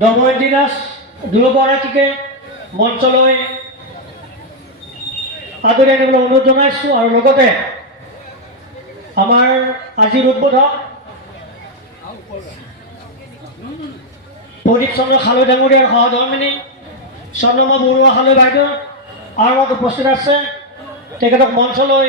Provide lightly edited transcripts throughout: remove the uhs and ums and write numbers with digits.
দময়ন্তী দাস দুয়োগৰাকীকে মঞ্চলৈ আদৰি আনিবলৈ অনুৰোধ জনাইছোঁ আৰু লগতে আমাৰ আজিৰ উদ্বোধক প্ৰদীপ চন্দ্ৰ খালৈ ডাঙৰীয়াৰ সহধৰ্মিনী চন্দ্ৰমা বৰুৱা খালৈ বাইদেউ আৰু উপস্থিত আছে তেখেতক মঞ্চলৈ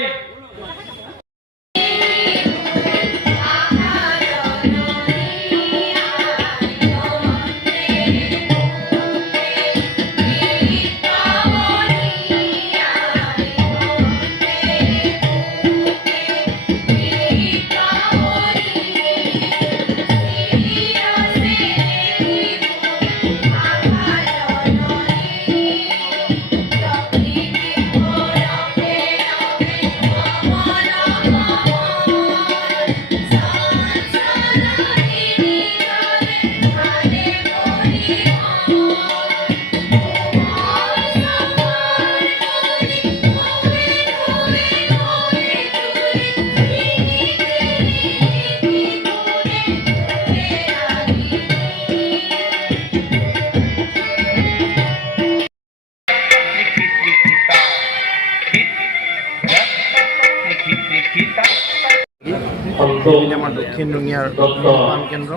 আমাৰ দক্ষিণ ৰঙিয়াৰ নিৰ্মাণ কেন্দ্ৰ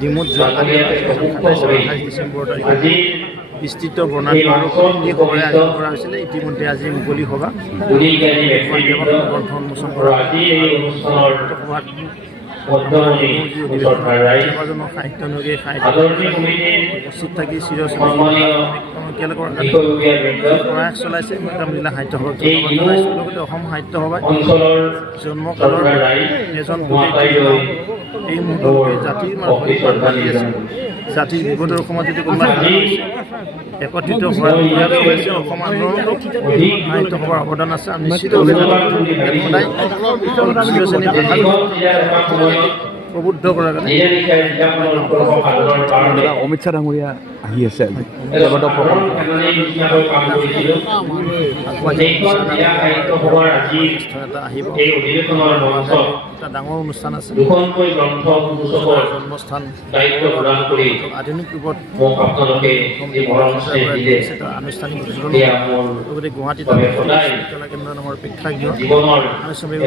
ডিমুত যোৱাকালি 27 আৰু 28 ডিচেম্বৰ তাৰিখে বিস্তৃত বৰ্ণাঢ্য আৰু এই সভাৰে আয়োজন কৰা হৈছিলে। ইতিমধ্যে আজি মুকলি সভা গ্ৰন্থ উন্মোচন কৰা কেইবাজনৰ সাহিত্য নগৰী উপস্থিত থাকি প্ৰয়াস চলাইছে মোকামিলা সাহিত্য সভাক ধন্যবাদ জনাইছোঁ। লগতে অসম সাহিত্য সভাই জন্মকালৰ এজন এই মুহূৰ্ততে জাতিৰ জাতিৰ বিপদৰ সময়ত যদি কোনোবা একত্ৰিত হোৱাৰ প্ৰয়াস চলাইছে অসম আন্দোলনতো সাহিত্য সভাৰ অৱদান আছে। আমি নিশ্চিতভাৱে সদায় প্ৰবুদ্ধ কৰাৰ কাৰণে অমিত শ্বাহ ডাঙৰীয়া আহি আছে এটা ডাঙৰ অনুষ্ঠান আছে। জন্মস্থান আধুনিক ৰূপত আনুষ্ঠানিক উদ্বোধন লগতে গুৱাহাটীত কলা কেন্দ্ৰ নামৰ প্ৰেক্ষাগৃহ আনুষ্ঠানিক